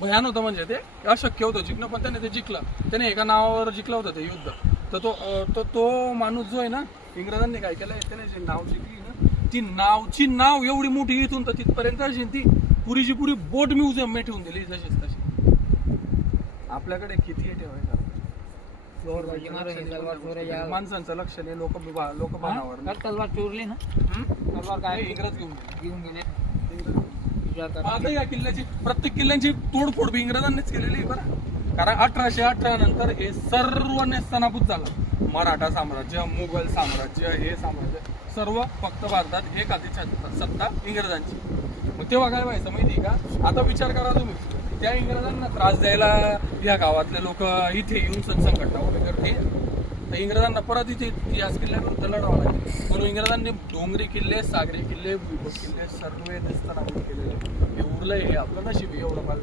भयान होतं म्हणजे ते अशक्य होतं जिंकणं. पण त्याने ते जिंकलं. त्याने एका नावावर जिंकलं होतं ते युद्ध. तर तो तो तो माणूस जो आहे ना इंग्रजांनी काय केलं त्याने जे नाव जिंकली ना ती नावची नाव एवढी मोठी इथून तर तिथपर्यंत अशी ती पुरीची पुरी बोट म्युझियम मी ठेवून दिली जशीच तशी. आपल्याकडे किती आहे ठेवायचं माणसांचं लक्ष नाही लोक लोक बाणावर? तलवार चोरली ना? तलवार काय इंग्रज घेऊन. घेऊन गेले. आता या किल्ल्याची प्रत्येक किल्ल्यांची तोडफोड बी इंग्रजांनीच केलेली आहे बरं. कारण अठराशे अठरा नंतर हे सर्व नेस्तनाभूत झालं. मराठा साम्राज्य मुघल साम्राज्य हे साम्राज्य सर्व फक्त भारतात एक आधी सत्ता इंग्रजांची. मग तेव्हा काय व्हायचं माहिती का? आता विचार करा तुम्ही. त्या इंग्रजांना त्रास द्यायला या गावातले लोक इथे येऊन सण संघटना उभे करते. तर इंग्रजांना परत इथे याच किल्ल्याविरुद्ध लढावं लागेल. म्हणून इंग्रजांनी डोंगरी किल्ले सागरी किल्ले भुईकोट किल्ले सर्व नेस्तनाभूत केलेले. हे उरलंय हे आपलं नशीब एवढं